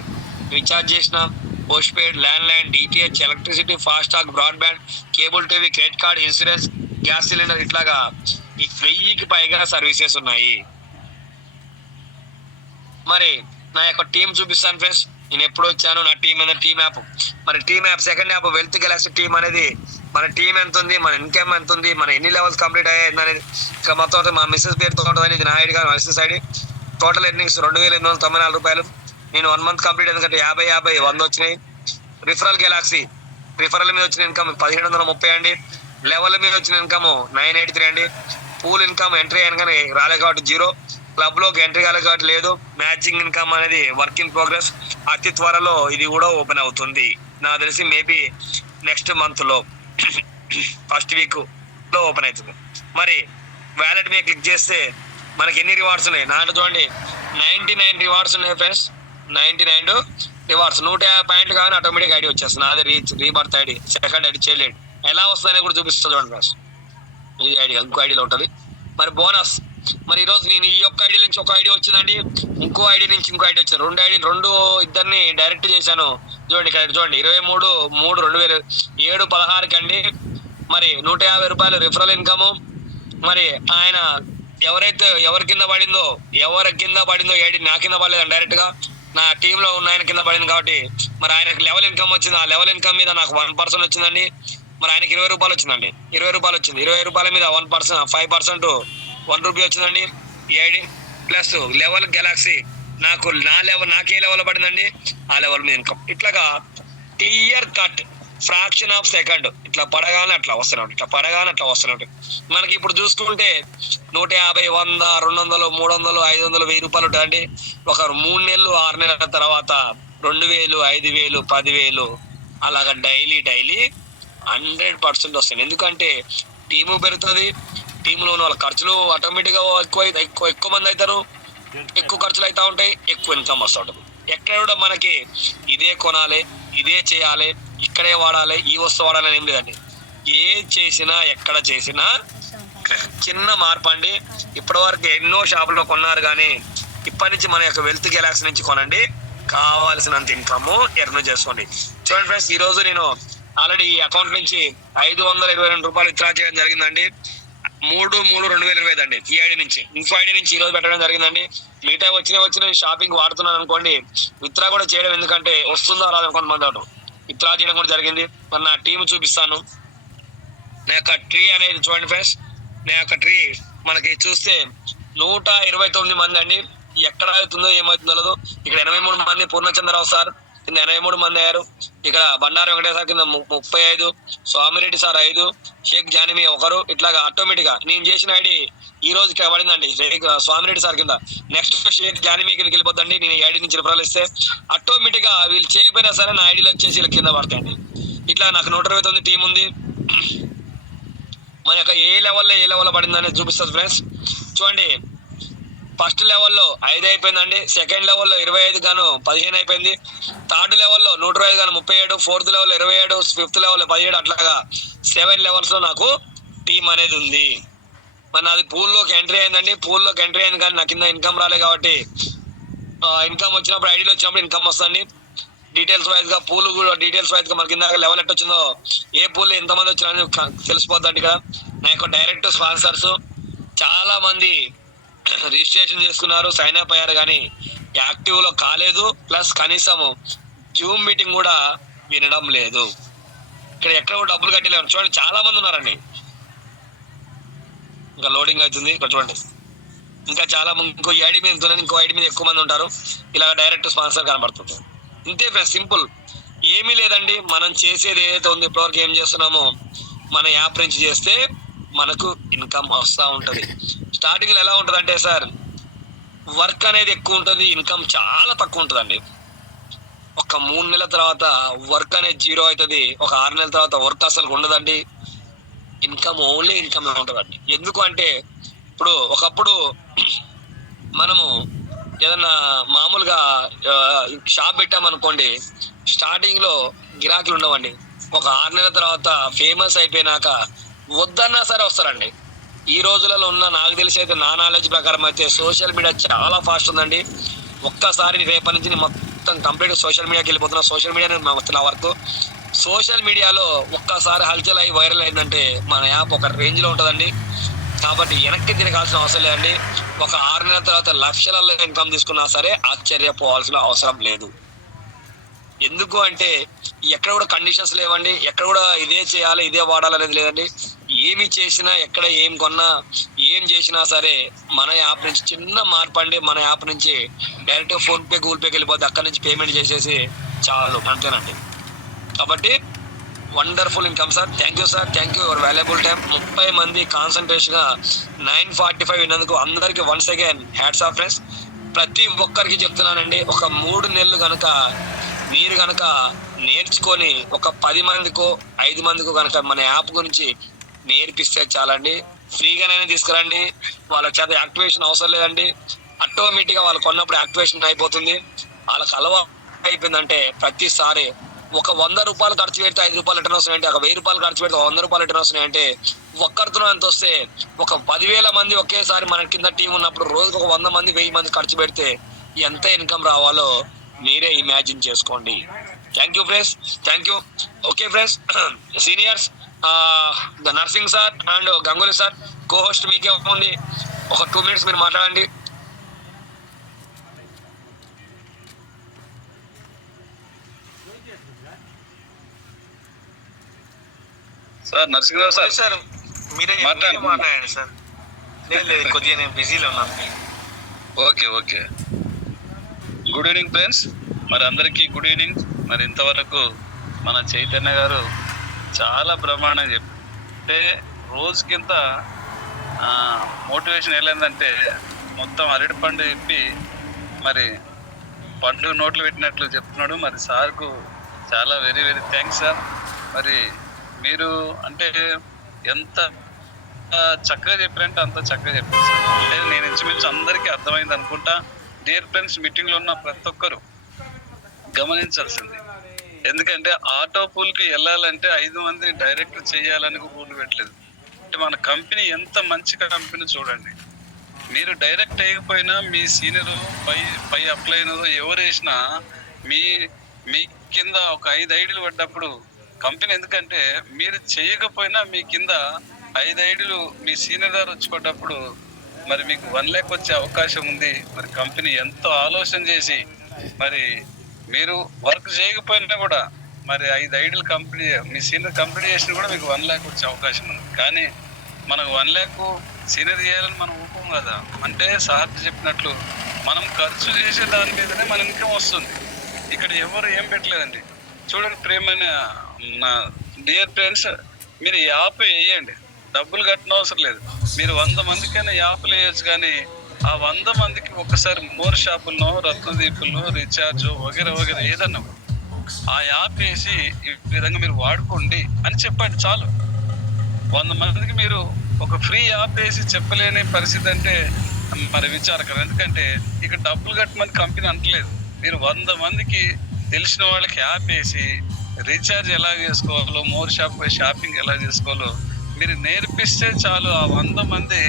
రీఛార్జ్ చేసినా, post paid, land line, DTH, electricity, FASTag, broadband, cable TV, credit card, insurance, gas cylinder, ఇట్లాగా 1000కి పైగా సర్వీసెస్ ఉన్నాయి. మరి నా యొక్క టీం చూపిస్తాను ఫ్రెండ్స్, నేను ఎప్పుడు వచ్చాను, నా టీం అనేది టీమ్ యాప్. మరి team app second app wealth Galaxy team అనేది మన టీం ఎంత ఉంది, మన ఇన్కమ్ ఎంత ఉంది, మన ఎన్ని లెవెల్స్ కంప్లీట్ అయ్యాయి అనేది ఇక మొత్తం మా మిస్సెస్ పేరుతో ఉంటుంది. ఇది నా ఐడి కాదు, మిస్సెస్ ఐడి. టోటల్ ఎర్నింగ్స్ 2894 రూపాయలు. నేను 1 మంత్ కంప్లీట్, ఎందుకంటే 50 100 వచ్చినాయి. రిఫరల్ గెలాక్సీ, రిఫరల్ మీద వచ్చిన ఇన్కమ్ 1730 అండి. లెవెల్ మీద వచ్చిన ఇన్కమ్ 983 అండి. పూల్ ఇన్కమ్ ఎంట్రీ అయిన కానీ రాలేదు కాబట్టి 0. క్లబ్ లోకి ఎంట్రీ కాలేదు కాబట్టి లేదు. మ్యాచింగ్ ఇన్కమ్ అనేది వర్క్ ఇన్ ప్రోగ్రెస్. అతి త్వరలో ఇది కూడా ఓపెన్ అవుతుంది, నాకు తెలిసి మేబీ నెక్స్ట్ మంత్ లో ఫస్ట్ వీక్ లో ఓపెన్ అవుతుంది. మరి వ్యాలెట్ మీద క్లిక్ చేస్తే మనకి ఎన్ని రివార్డ్స్ ఉన్నాయి నాతో చూడండి. 99 రివార్డ్స్ ఉన్నాయి ఫ్రెండ్స్, 99 రివార్డ్స్. 150 పాయింట్లు కానీ ఆటోమేటిక్ ఐడి వచ్చేస్తుంది. అదే రీబర్త్ ఐడి, సెకండ్ ఐడి చేయలేడు. ఎలా వస్తుందని కూడా చూపిస్తుంది చూడండి ఫ్రెండ్స్. ఈ ఐడి ఇంకో ఐడిలో ఉంటుంది. మరి బోనస్, మరి ఈరోజు నేను ఈ ఒక్క ఐడి నుంచి ఒక ఐడి వచ్చిందండి, ఇంకో ఐడి నుంచి ఇంకో ఐడి వచ్చింది. 2 ఇద్దరిని డైరెక్ట్ చేశాను చూడండి. ఇక్కడ చూడండి 23/3/2007 16కి అండి. మరి 150 రూపాయలు రిఫరల్ ఇన్కమ్, మరి ఆయన ఎవరి కింద పడిందో ఏడి నా కింద పడలేదండి, డైరెక్ట్ గా నా టీమ్ లో ఉన్న ఆయన కింద పడింది కాబట్టి మరి ఆయనకు లెవెల్ ఇన్కమ్ వచ్చింది. ఆ లెవెల్ ఇన్కమ్ మీద నాకు 1% వచ్చిందండి. మరి ఆయనకి 20 రూపాయలు వచ్చిందండి. 20 రూపాయలు వచ్చింది. 20 రూపాయల మీద 5% 1 రూపీ వచ్చిందండి. ఏడి ప్లస్ లెవెల్ గెలాక్సీ నాకు నాకే లెవెల్ పడిందండి, ఆ లెవెల్ మీద ఇన్కమ్. ఇట్లాగా clear cut fraction of second ఇట్లా పడగానే అట్లా వస్తున్నాడు. మనకి ఇప్పుడు చూసుకుంటే 150, 100, 200, 300, 500, 1000 రూపాయలు ఉంటాయండి. ఒక 3 నెలలు 6 నెలల తర్వాత 2000, 5000, 10,000 అలాగా డైలీ 100% వస్తాయి. ఎందుకంటే టీము పెరుగుతుంది, టీంలో ఉన్న వాళ్ళ ఖర్చులు ఆటోమేటిక్ గా ఎక్కువ మంది అవుతారు, ఎక్కువ ఖర్చులు అవుతా ఉంటాయి, ఎక్కువ ఇన్కమ్ వస్తూ ఉంటుంది. ఎక్కడ కూడా మనకి ఇదే కొనాలి, ఇదే చేయాలి, ఇక్కడే వాడాలి, ఈ వస్తువు వాడాలి అని ఏం లేదండి. ఎక్కడ చేసినా చిన్న మార్పు అండి. ఇప్పటి వరకు ఎన్నో షాపుల్లో కొన్నారు, కానీ ఇప్పటి నుంచి మన యొక్క వెల్త్ గెలాక్సీ నుంచి కొనండి, కావాల్సినంత ఇన్కమ్ ఎర్న్ చేసుకోండి. చూడండి ఫ్రెండ్స్, ఈ రోజు నేను ఆల్రెడీ ఈ అకౌంట్ నుంచి 522 రూపాయలు విత్డ్రా చేయడం జరిగిందండి. 3/3/2025 అండి. ఈ ఐడి నుంచి ఇంకో ఐడి నుంచి ఈ రోజు పెట్టడం జరిగిందండి. మిగతా వచ్చిన షాపింగ్ వాడుతున్నాను అనుకోండి, విత్డ్రా కూడా చేయడం, ఎందుకంటే వస్తుందో రాదు కొంతమంది అటు విత్డ్రా చేయడం కూడా జరిగింది. మరి నా టీం చూపిస్తాను. నా యొక్క ట్రీ అనేది చూడండి ఫ్రెండ్స్, నా యొక్క ట్రీ మనకి చూస్తే 129 మంది అండి. ఎక్కడ అవుతుందో ఏమవుతుందో తెలియదు. ఇక్కడ 83 మంది పూర్ణచంద్రరావు సార్ కింద 83 మంది అయ్యారు. ఇక్కడ బండారు వెంకటేశ్వర కింద 35, స్వామిరెడ్డి సార్ 5, షేక్ జానిమి 1. ఇట్లాగా ఆటోమేటిక్ గా నేను చేసిన ఐడి ఈ రోజు పడిందండి స్వామిరెడ్డి సార్ కింద. నెక్స్ట్ షేక్ జానిమి కిందకి వెళ్ళిపోద్దండి. నేను ఈ ఐడి నుంచి రిఫరల్ ఇస్తే ఆటోమేటిక్ గా వీళ్ళు చేయకపోయినా సరే నా ఐడిలో వచ్చేసి వీళ్ళ కింద పడతాయండి. ఇట్లా నాకు 129 టీం ఉంది. మన యొక్క ఏ లెవెల్లో పడిందనేది చూపిస్తుంది ఫ్రెండ్స్. చూడండి, ఫస్ట్ లెవెల్లో 5 అయిపోయిందండి, సెకండ్ లెవెల్లో 25 గాను 15 అయిపోయింది, థర్డ్ లెవెల్లో 120 గాను 37, ఫోర్త్ లెవెల్ 27, ఫిఫ్త్ లెవెల్ 17, అట్లాగా 7 లెవెల్స్ లో నాకు టీం అనేది ఉంది. మరి నాది పూల్లోకి ఎంట్రీ అయిందండి. పూల్లోకి ఎంట్రీ అయింది కానీ నా కింద ఇన్కమ్ రాలేదు కాబట్టి ఇన్కమ్ వచ్చినప్పుడు ఐడియాలో వచ్చినప్పుడు ఇన్కమ్ వస్తుంది. డీటెయిల్స్ వైజ్ గా పూల్ కూడా డీటెయిల్స్ వైజ్ గా మనకి ఇందాక లెవెల్ ఎట్ వచ్చిందో, ఏ పూల్ ఎంతమంది వచ్చినా తెలిసిపోద్దండి. ఇక్కడ నా యొక్క డైరెక్ట్ స్పాన్సర్స్ చాలా మంది రిజిస్ట్రేషన్ చేసుకున్నారు, సైన్ అప్ అయ్యారు, కానీ యాక్టివ్ లో కాలేదు. ప్లస్ కనీసం జూమ్ మీటింగ్ కూడా వినడం లేదు. ఇక్కడ ఎక్కడ కూడా డబ్బులు కట్టలేరు. చూడండి, చాలా మంది ఉన్నారండి. ఇంకా లోడింగ్ అవుతుంది. ఇక్కడ చూడండి, ఇంకా చాలా ఇంకో ఐడి మీద ఇంకో ఐడి మీద ఎక్కువ మంది ఉంటారు. ఇలా డైరెక్ట్ స్పాన్సర్ కనబడుతుంది. ఇంతే ఫ్రెండ్స్, సింపుల్, ఏమీ లేదండి. మనం చేసేది ఏదైతే ఉంది, ఇప్పటివరకు ఏం చేస్తున్నామో మన యాప్ నుంచి చేస్తే మనకు ఇన్కమ్ వస్తూ ఉంటుంది. స్టార్టింగ్ లో ఎలా ఉంటుంది అంటే సార్, వర్క్ అనేది ఎక్కువ ఉంటుంది, ఇన్కమ్ చాలా తక్కువ ఉంటుందండి. ఒక 3 నెలల తర్వాత వర్క్ అనేది 0 అవుతుంది. ఒక 6 నెలల తర్వాత వర్క్ అసలు ఉండదండి. ఇన్కమ్ ఓన్లీ ఇన్కమ్ ఉంటుందండి. ఎందుకు అంటే ఇప్పుడు ఒకప్పుడు మనము ఏదన్నా మామూలుగా షాప్ పెట్టామనుకోండి, స్టార్టింగ్ లో గిరాకీలు ఉండవండి. ఒక 6 నెలల తర్వాత ఫేమస్ అయిపోయినాక వద్దన్నా సరే వస్తారండి. ఈ రోజులలో ఉన్న నాకు తెలిసి అయితే, నా నాలెడ్జ్ ప్రకారం అయితే సోషల్ మీడియా చాలా ఫాస్ట్ ఉందండి. ఒక్కసారి రేపటి నుంచి మొత్తం కంప్లీట్ సోషల్ మీడియాకి వెళ్ళిపోతున్నా. సోషల్ మీడియా నా వరకు సోషల్ మీడియాలో ఒక్కసారి హల్చల్ అయ్యి వైరల్ అయిందంటే మన యాప్ ఒక రేంజ్ లో ఉంటుందండి. కాబట్టి వెనక్కి తిరగాల్సిన అవసరం లేదండి. ఒక 6 నెలల తర్వాత లక్షలలో ఇన్కమ్ తీసుకున్నా సరే ఆశ్చర్యపోవాల్సిన అవసరం లేదు. ఎందుకు అంటే ఎక్కడ కూడా కండిషన్స్ లేవండి. ఎక్కడ కూడా ఇదే చేయాలి, ఇదే వాడాలి అనేది లేదండి. ఏమి చేసినా, ఎక్కడ ఏం కొన్నా, ఏం చేసినా సరే మన యాప్ నుంచి చిన్న మార్పు అండి. మన యాప్ నుంచి డైరెక్ట్ ఫోన్ పే, గూగుల్ పేకి వెళ్ళిపోతే అక్కడ నుంచి పేమెంట్ చేసేసి చాలు, అంతేనండి. కాబట్టి wonderful income sir. Thank you sir, thank you your valuable time. 30 మంది కాన్సన్ట్రేషన్ గా 9:45 విన్నందుకు అందరికి once again hats off friends. ప్రతి ఒక్కరికి చెప్తున్నానండి, ఒక 3 నెలలు కనుక మీరు కనుక నేర్చుకొని ఒక 10 మందికో 5 మందికో కనుక మన యాప్ గురించి నేర్పిస్తే చాలండి. ఫ్రీగానే తీసుకురండి. వాళ్ళ చేత యాక్టివేషన్ అవసరం లేదండి. ఆటోమేటిక్ గా వాళ్ళు కొన్నప్పుడు యాక్టివేషన్ అయిపోతుంది. వాళ్ళకి అలవాటు అయిపోయిందంటే ప్రతిసారి ఒక 100 రూపాయలు ఖర్చు పెడితే 5 రూపాయలు రిటర్న్ వస్తున్నాయంటే, ఒక 1000 రూపాయలు ఖర్చు పెడితే 100 రూపాయలు రిటర్న్ వస్తున్నాయంటే, ఒక్కరితో ఎంత వస్తే ఒక 10,000 మంది ఒకేసారి మన కింద టీం ఉన్నప్పుడు రోజుకు ఒక 100 మంది 1000 మంది ఖర్చు పెడితే ఎంత ఇన్కమ్ రావాలో మీరే ఇమాజిన్ చేసుకోండి. Thank you friends, thank you. Okay friends, seniors nursing sir and Ganguly sir co host మీకే ఉంది. ఒక 2 minutes మీరు మాట్లాడండి. సార్ నరసింహరావు సార్ సార్ మీరే మాట్లాడండి సార్. లేదు కొద్దిగా నేను బిజీలో ఉన్నాను. Okay okay. Good evening friends, మరి అందరికీ గుడ్ ఈవినింగ్. మరి ఇంతవరకు మన చైతన్య గారు చాలా బ్రహ్మాండంగా చెప్పారు. అంటే రోజుకింత మోటివేషన్ వెళ్ళిందంటే మొత్తం అరటి పండు చెప్పి మరి పండు నోట్లు పెట్టినట్లు చెప్తున్నాడు. మరి సార్కు చాలా వెరీ వెరీ థ్యాంక్స్ సార్. మరి మీరు అంటే ఎంత చక్కగా చెప్పారంటే అంత చక్కగా చెప్పారు సార్. అంటే నేను ఇంచుమించు అందరికీ అర్థమైంది అనుకుంటా. డియర్ ఫ్రెండ్స్, మీటింగ్లో ఉన్న ప్రతి ఒక్కరు గమనించాల్సింది. ఎందుకంటే ఆటో పూల్కి వెళ్ళాలంటే 5 మందిని డైరెక్ట్ చేయాలని రూల్ పెట్టలేదు. అంటే మన కంపెనీ ఎంత మంచి కంపెనీ చూడండి. మీరు డైరెక్ట్ వేయకపోయినా మీ సీనియర్ పై అప్లై అయినదో ఎవరు వేసినా మీ కింద ఒక 5 ఐడీలు పడ్డప్పుడు కంపెనీ, ఎందుకంటే మీరు చేయకపోయినా మీ కింద 5 ఐడీలు మీ సీనియర్ గారు వచ్చి పడ్డప్పుడు మరి మీకు 1 lakh వచ్చే అవకాశం ఉంది. మరి కంపెనీ ఎంతో ఆలోచన చేసి మరి మీరు వర్క్ చేయకపోయినా కూడా మరి 5 ఐడీలు కంపెనీ మీ సీనియర్ కంప్లీట్ చేసినా కూడా మీకు 1 lakh వచ్చే అవకాశం ఉంది. కానీ మనకు 1 lakh సీనియర్ చేయాలని మనం ఊపం కదా. అంటే సార్ చెప్పినట్లు మనం ఖర్చు చేసే దాని మీదనే మన ఇన్కమ్ వస్తుంది. ఇక్కడ ఎవరు ఏం పెట్టలేదండి. చూడండి ప్రేమైన నా డియర్ ఫ్రెండ్స్, మీరు యాప్ వేయండి, డబ్బులు కట్టిన అవసరం లేదు. మీరు 100 మందికైనా యాప్లు వేయచ్చు. కానీ ఆ 100 మందికి ఒక్కసారి మోర్ షాపుల్లో, రత్నదీపుల్లో, రీఛార్జ్ వగేరా వగేరా ఏదన్నా ఆ యాప్ వేసి ఈ విధంగా మీరు వాడుకోండి అని చెప్పండి చాలు. 100 మందికి మీరు ఒక ఫ్రీ యాప్ వేసి చెప్పలేని పరిస్థితి అంటే మరి విచారకరం. ఎందుకంటే ఇక్కడ డబ్బులు కట్టమని కంపెనీ అంటలేదు. మీరు 100 మందికి తెలిసిన వాళ్ళకి యాప్ వేసి రీఛార్జ్ ఎలా చేసుకోవాలో, మోర్ షాపింగ్ ఎలా చేసుకోవాలో మీరు నేర్పిస్తే చాలు. ఆ 100 మంది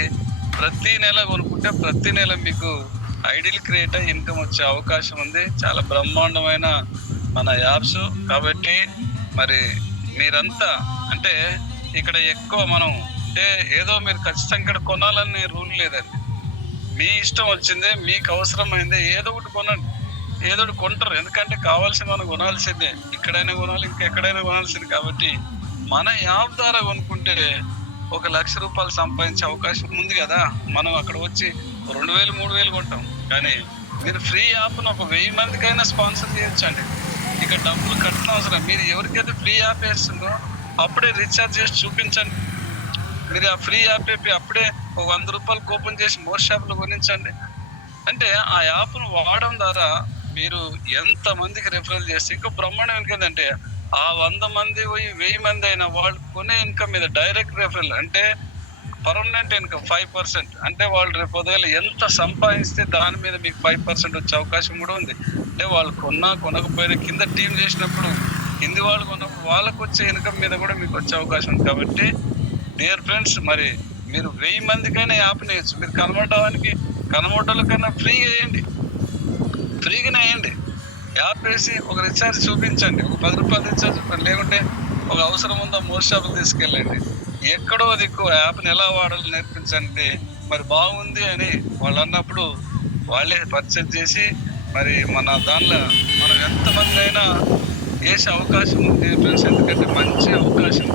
ప్రతి నెల కొనుక్కుంటే ప్రతి నెల మీకు ఐడీలు క్రియేట్ అయ్యి ఇన్కమ్ వచ్చే అవకాశం ఉంది. చాలా బ్రహ్మాండమైన మన యాప్స్. కాబట్టి మరి మీరంతా అంటే ఇక్కడ ఎక్కువ మనం అంటే ఏదో మీరు ఖచ్చితంగా ఇక్కడ కొనాలని రూల్ లేదండి. మీ ఇష్టం వచ్చిందే, మీకు అవసరమైందే ఏదో ఒకటి కొనండి. ఏదో ఒకటి కొంటారు. ఎందుకంటే కావాల్సి మనం కొనాల్సిందే. ఇక్కడైనా కొనాలి, ఇంకెక్కడైనా కొనాల్సింది. కాబట్టి మన యాప్ ద్వారా కొనుక్కుంటే 1 లక్ష రూపాయలు సంపాదించే అవకాశం ఉంది కదా. మనం అక్కడ వచ్చి 2000 3000 కొంటాం. కానీ మీరు ఫ్రీ యాప్ను ఒక 1000 మందికైనా స్పాన్సర్ చేయొచ్చండి. ఇక డబ్బులు కట్టిన అవసరం. మీరు ఎవరికైతే ఫ్రీ యాప్ వేస్తుందో అప్పుడే రీఛార్జ్ చేసి చూపించండి. మీరు ఆ ఫ్రీ యాప్ అప్పుడే ఒక 100 రూపాయలు కూపన్ చేసి మోర్ షాప్లో కొనించండి. అంటే ఆ యాప్ను వాడడం ద్వారా మీరు ఎంత మందికి రెఫరల్ చేస్తే ఇంకా బ్రహ్మాండం. ఎందుకంటే ఆ 100 మంది 1000 మంది అయినా వాళ్ళు కొనే ఇన్కమ్ మీద డైరెక్ట్ రెఫరల్ అంటే పర్మనెంట్ ఇన్కమ్ 5%. అంటే వాళ్ళు రేపు పొద్దుగల ఎంత సంపాదిస్తే దాని మీద మీకు 5% వచ్చే అవకాశం కూడా ఉంది. అంటే వాళ్ళు కొనకపోయినా కింద టీం చేసినప్పుడు కింది వాళ్ళు కొన్నప్పుడు వాళ్ళకు వచ్చే ఇన్కమ్ మీద కూడా మీకు వచ్చే అవకాశం ఉంది. కాబట్టి డియర్ ఫ్రెండ్స్, మరి మీరు 1000 మందికైనా యాప్ వేయచ్చు. మీరు కనమోటాలకైనా ఫ్రీగా వేయండి, ఫ్రీగానే వేయండి. యాప్ వేసి ఒక రీఛార్జ్ చూపించండి, ఒక 10 రూపాయలు రీఛార్జ్ చూపించండి. లేకుంటే ఒక అవసరం ఉందో మోర్ షాప్కి తీసుకెళ్ళండి. ఎక్కడో దిక్కు యాప్ని ఎలా వాడాలో నేర్పించండి. మరి బాగుంది అని వాళ్ళు అన్నప్పుడు వాళ్ళే పర్చేజ్ చేసి మరి మన దానిలో మనం ఎంతమంది అయినా వేసే అవకాశం ఉంది ఫ్రెండ్స్. ఎందుకంటే మంచి అవకాశం.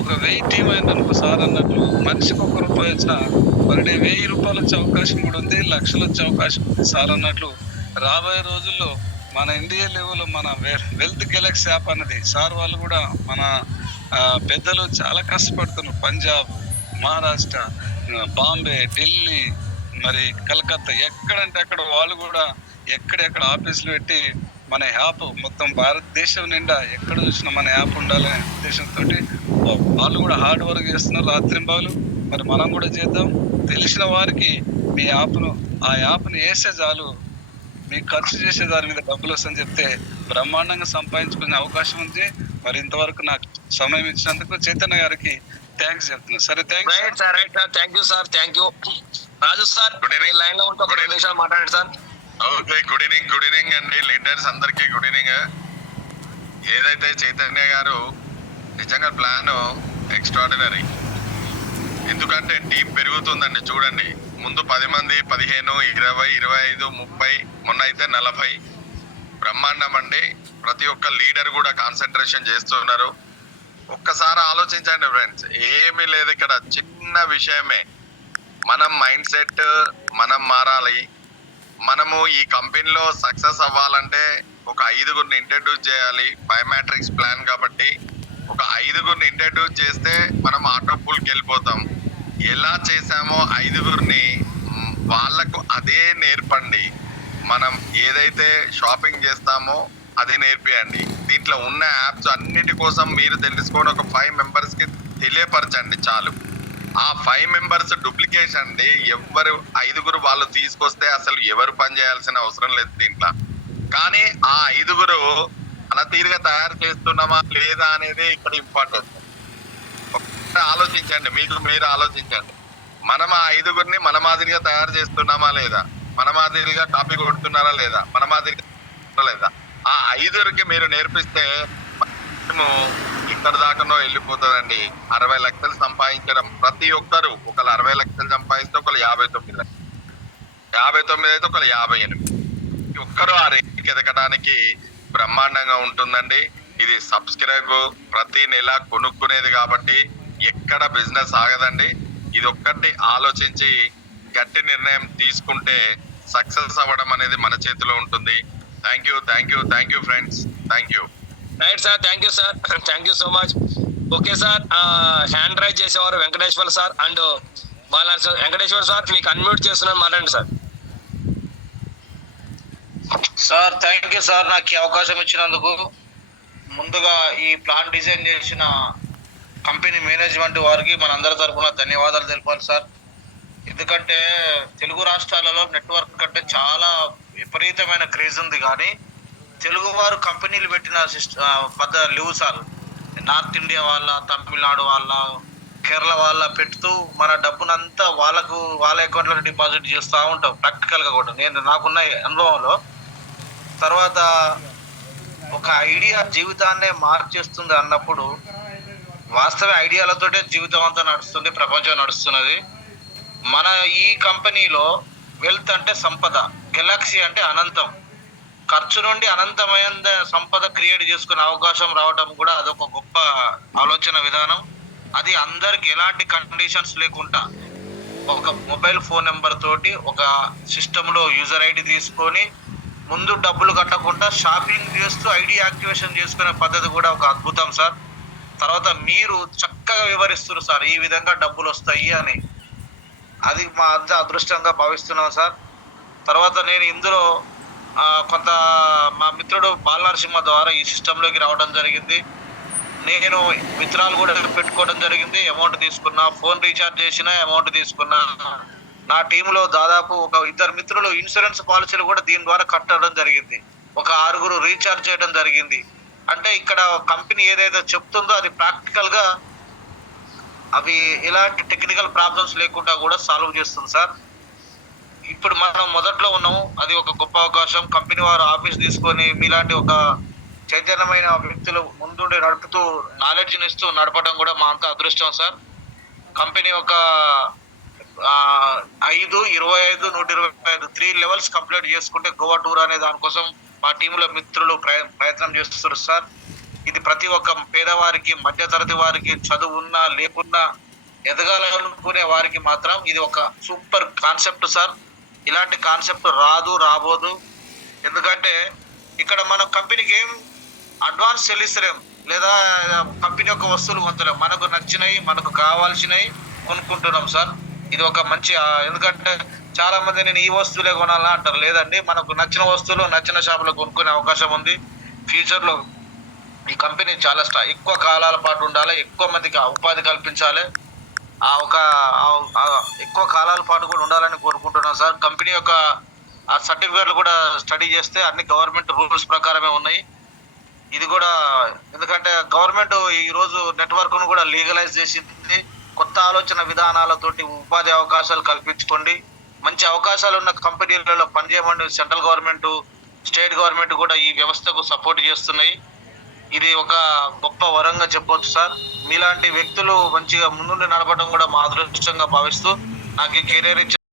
ఒక 1000 టీం అయిందనుకో సార్ అన్నట్లు మనిషికి 1 రూపాయి వచ్చినా పర్ డే 1000 రూపాయలు వచ్చే అవకాశం కూడా ఉంది, లక్షలు వచ్చే అవకాశం ఉంది సార్ అన్నట్లు. రాబోయే రోజుల్లో మన ఇండియా లెవెల్లో మన వెల్త్ గెలాక్సీ యాప్ అన్నది సార్ వాళ్ళు కూడా మన పెద్దలు చాలా కష్టపడుతున్నారు. పంజాబ్, మహారాష్ట్ర, బాంబే, ఢిల్లీ, మరి కలకత్తా ఎక్కడంటే అక్కడ వాళ్ళు కూడా ఎక్కడెక్కడ ఆఫీసులు పెట్టి మన యాప్ మొత్తం భారతదేశం నిండా ఎక్కడ చూసినా మన యాప్ ఉండాలనే ఉద్దేశంతో వాళ్ళు కూడా హార్డ్ వర్క్ చేస్తున్నారు రాత్రింబాలు. మరి మనం కూడా చేద్దాం. తెలిసిన వారికి మీ ఆ యాప్ను వేసే చాలు, మీకు ఖర్చు చేసే దాని మీద డబ్బులు వస్తుందని చెప్తే బ్రహ్మాండంగా సంపాదించుకునే అవకాశం ఉంది. మరి ఇంతవరకు నాకు సమయం ఇచ్చినందుకు చైతన్య గారికి థ్యాంక్స్ చెప్తున్నాను. సరే, thanks sir. Thank you sir. Thank you. Raju sir line లో ఉంటే 2 నిమిషాలు మాట్లాడండి సార్. ఓకే, గుడ్ ఈవినింగ్ అండి లీడర్స్ అందరికీ గుడ్ ఈవినింగ్. ఏదైతే చైతన్య గారు నిజంగా ప్లాన్ ఎక్స్ట్రాడినరీ. ఎందుకంటే టీం పెరుగుతుందండి. చూడండి, ముందు 10 మంది, 15, 20, 25, 30, మొన్న అయితే 40. బ్రహ్మాండం అండి. ప్రతి ఒక్క లీడర్ కూడా కాన్సన్ట్రేషన్ చేస్తున్నారు. ఒక్కసారి ఆలోచించండి ఫ్రెండ్స్, ఏమీ లేదు ఇక్కడ, చిన్న విషయమే. మనం మైండ్ సెట్ మనం మారాలి. మనము ఈ కంపెనీలో సక్సెస్ అవ్వాలంటే ఒక 5గురిని ఇంట్రడ్యూస్ చేయాలి. బయోమెట్రిక్స్ ప్లాన్ కాబట్టి ఒక 5గురిని ఇంట్రడ్యూస్ చేస్తే మనం ఆటో పూల్కి వెళ్ళిపోతాం. ఎలా చేసామో 5గురిని వాళ్ళకు అదే నేర్పండి. మనం ఏదైతే షాపింగ్ చేస్తామో అది నేర్పియండి. దీంట్లో ఉన్న యాప్స్ అన్నిటి కోసం మీరు తెలుసుకొని ఒక 5 మెంబర్స్కి తెలియపరచండి చాలు. ఆ 5 మెంబర్స్ డూప్లికేషన్ అండి. ఎవరు 5గురు వాళ్ళు తీసుకొస్తే అసలు ఎవరు పని చేయాల్సిన అవసరం లేదు దీంట్లో. కానీ ఆ 5గురు అలా తీరుగా తయారు చేస్తున్నామా లేదా అనేది ఇక్కడ ఇంపార్టెంట్. ఆలోచించండి, మీకు మీరు ఆలోచించండి. మనం ఆ 5గురిని మన మాదిరిగా తయారు చేస్తున్నామా లేదా, మన మాదిరిగా కాపీ కొడుతున్నారా లేదా, మన మాదిరిగా లేదా, ఆ 5గురికి మీరు నేర్పిస్తే మేము ఇక్కడ దాకానో వెళ్ళిపోతుందండి. 60 లక్షలు సంపాదించడం ప్రతి ఒక్కరు, ఒకళ్ళు 60 లక్షలు సంపాదిస్తే ఒకళ్ళు 59 లక్షలు, 59 అయితే ఒకళ్ళు 58. ఒక్కరు ఆ రేటుకి ఎదగడానికి బ్రహ్మాండంగా ఉంటుందండి. ఇది సబ్స్క్రైబ్ ప్రతి నెల కొనుక్కునేది కాబట్టి ఎక్కడ బిజినెస్ ఆగదండి. ఇది ఒక్కటి ఆలోచించి గట్టి నిర్ణయం తీసుకుంటే సక్సెస్ అవ్వడం అనేది మన చేతిలో ఉంటుంది. Thank you friends, thank you. Right sir, thank you sir, thank you so much. Okay sir, hand raise చేసేవారు Venkateshwar sir and Balanarasimha. Venkateshwar sir మీకు అన్మ్యూట్ చేస్తున్నాను, మాట్లాడండి sir. Sir thank you sir, నాకు ఈ అవకాశం ఇచ్చినందుకు. ముందుగా ఈ ప్లాన్ డిజైన్ చేసిన కంపెనీ మేనేజ్మెంట్ వారికి మనందరి తరఫున ధన్యవాదాలు తెలపాలి సార్. ఎందుకంటే తెలుగు రాష్ట్రాలలో నెట్వర్క్ కంటే చాలా విపరీతమైన క్రేజ్ ఉంది. కానీ తెలుగువారు కంపెనీలు పెట్టిన లేవు సార్. నార్త్ ఇండియా వాళ్ళ, తమిళనాడు వాళ్ళ, కేరళ వాళ్ళ పెడుతూ మన డబ్బునంతా వాళ్ళ అకౌంట్లో డిపాజిట్ చేస్తూ ఉంటాం ప్రాక్టికల్గా కూడా. నాకున్న అనుభవంలో తర్వాత ఒక ఐడియా జీవితాన్నే మార్చేస్తుంది అన్నప్పుడు వాస్తవ ఐడియాలతోటే జీవితం అంతా నడుస్తుంది, ప్రపంచం నడుస్తున్నది. మన ఈ కంపెనీలో వెల్త్ అంటే సంపద, గెలాక్సీ అంటే అనంతం, ఖర్చు నుండి అనంతమైన సంపద క్రియేట్ చేసుకునే అవకాశం రావడం కూడా అదొక గొప్ప ఆలోచన విధానం. అది అందరికి ఎలాంటి కండిషన్స్ లేకుండా ఒక మొబైల్ ఫోన్ నెంబర్ తోటి ఒక సిస్టంలో యూజర్ ఐడి తీసుకొని ముందు డబ్బులు కట్టకుండా షాపింగ్ చేస్తూ ఐడి యాక్టివేషన్ చేసుకునే పద్ధతి కూడా ఒక అద్భుతం సార్. తర్వాత మీరు చక్కగా వివరిస్తున్నారు సార్, ఈ విధంగా డబ్బులు వస్తాయి అని. అది మా అంత అదృష్టంగా భావిస్తున్నాం సార్. తర్వాత నేను ఇందులో కొంత మా మిత్రుడు బాలనరసింహ ద్వారా ఈ సిస్టంలోకి రావడం జరిగింది. నేను మిత్రాలు కూడా పెట్టుకోవడం జరిగింది. అమౌంట్ తీసుకున్నా, ఫోన్ రీఛార్జ్ చేసిన అమౌంట్ తీసుకున్నా. నా టీంలో దాదాపు ఒక 2 మిత్రులు ఇన్సూరెన్స్ పాలసీలు కూడా దీని ద్వారా కట్టడం జరిగింది. ఒక 6గురు రీఛార్జ్ చేయడం జరిగింది. అంటే ఇక్కడ కంపెనీ ఏదైతే చెప్తుందో అది ప్రాక్టికల్గా అవి ఎలాంటి టెక్నికల్ ప్రాబ్లమ్స్ లేకుండా కూడా సాల్వ్ చేస్తుంది సార్. ఇప్పుడు మనం మొదట్లో ఉన్నాము, అది ఒక గొప్ప అవకాశం. కంపెనీ వారు ఆఫీస్ తీసుకొని మీలాంటి ఒక చైతన్యమైన వ్యక్తులు ముందుండి నడుపుతూ నాలెడ్జ్ని ఇస్తూ నడపడం కూడా మా అంత అదృష్టం సార్. కంపెనీ ఒక 5, 25, 125 3 లెవెల్స్ కంప్లీట్ చేసుకుంటే గోవా టూర్ అనే దానికోసం మా టీంలో మిత్రులు ప్రయత్నం చేస్తున్నారు సార్. ఇది ప్రతి ఒక్క పేదవారికి, మధ్యతరగతి వారికి, చదువు ఉన్నా లేకున్నా ఎదగాలనుకునే వారికి మాత్రం ఇది ఒక సూపర్ కాన్సెప్ట్ సార్. ఇలాంటి కాన్సెప్ట్ రాబోదు. ఎందుకంటే ఇక్కడ మనం కంపెనీకి ఏం అడ్వాన్స్ చెల్లిస్తలేం, లేదా కంపెనీ యొక్క వస్తువులు కొంతలేం. మనకు నచ్చినవి, మనకు కావాల్సినవి కొనుక్కుంటున్నాం సార్. ఇది ఒక మంచి, ఎందుకంటే చాలా మంది నేను ఈ వస్తువులే కొనాలా అంటారు. లేదండి, మనకు నచ్చిన వస్తువులు నచ్చిన షాపులో కొనుక్కునే అవకాశం ఉంది. ఫ్యూచర్లో ఈ కంపెనీ చాలా ఎక్కువ కాలాల పాటు ఉండాలి, ఎక్కువ మందికి ఉపాధి కల్పించాలి, ఎక్కువ కాలాల పాటు కూడా ఉండాలని కోరుకుంటున్నాను సార్. కంపెనీ యొక్క ఆ సర్టిఫికేట్లు కూడా స్టడీ చేస్తే అన్ని గవర్నమెంట్ రూల్స్ ప్రకారమే ఉన్నాయి. ఇది కూడా ఎందుకంటే గవర్నమెంట్ ఈరోజు నెట్వర్క్ను కూడా లీగలైజ్ చేసింది. కొత్త ఆలోచన విధానాలతోటి ఉపాధి అవకాశాలు కల్పించుకోండి. మంచి అవకాశాలు ఉన్న కంపెనీలలో పనిచేయమని సెంట్రల్ గవర్నమెంట్, స్టేట్ గవర్నమెంట్ కూడా ఈ వ్యవస్థకు సపోర్ట్ చేస్తున్నాయి. ఇది ఒక గొప్ప వరంగా చెప్పొచ్చు సార్. మీలాంటి వ్యక్తులు మంచిగా ముందుండి నడపడం కూడా మా అదృష్టంగా భావిస్తూ నాకు ఈ కెరీర్ ఇచ్చిన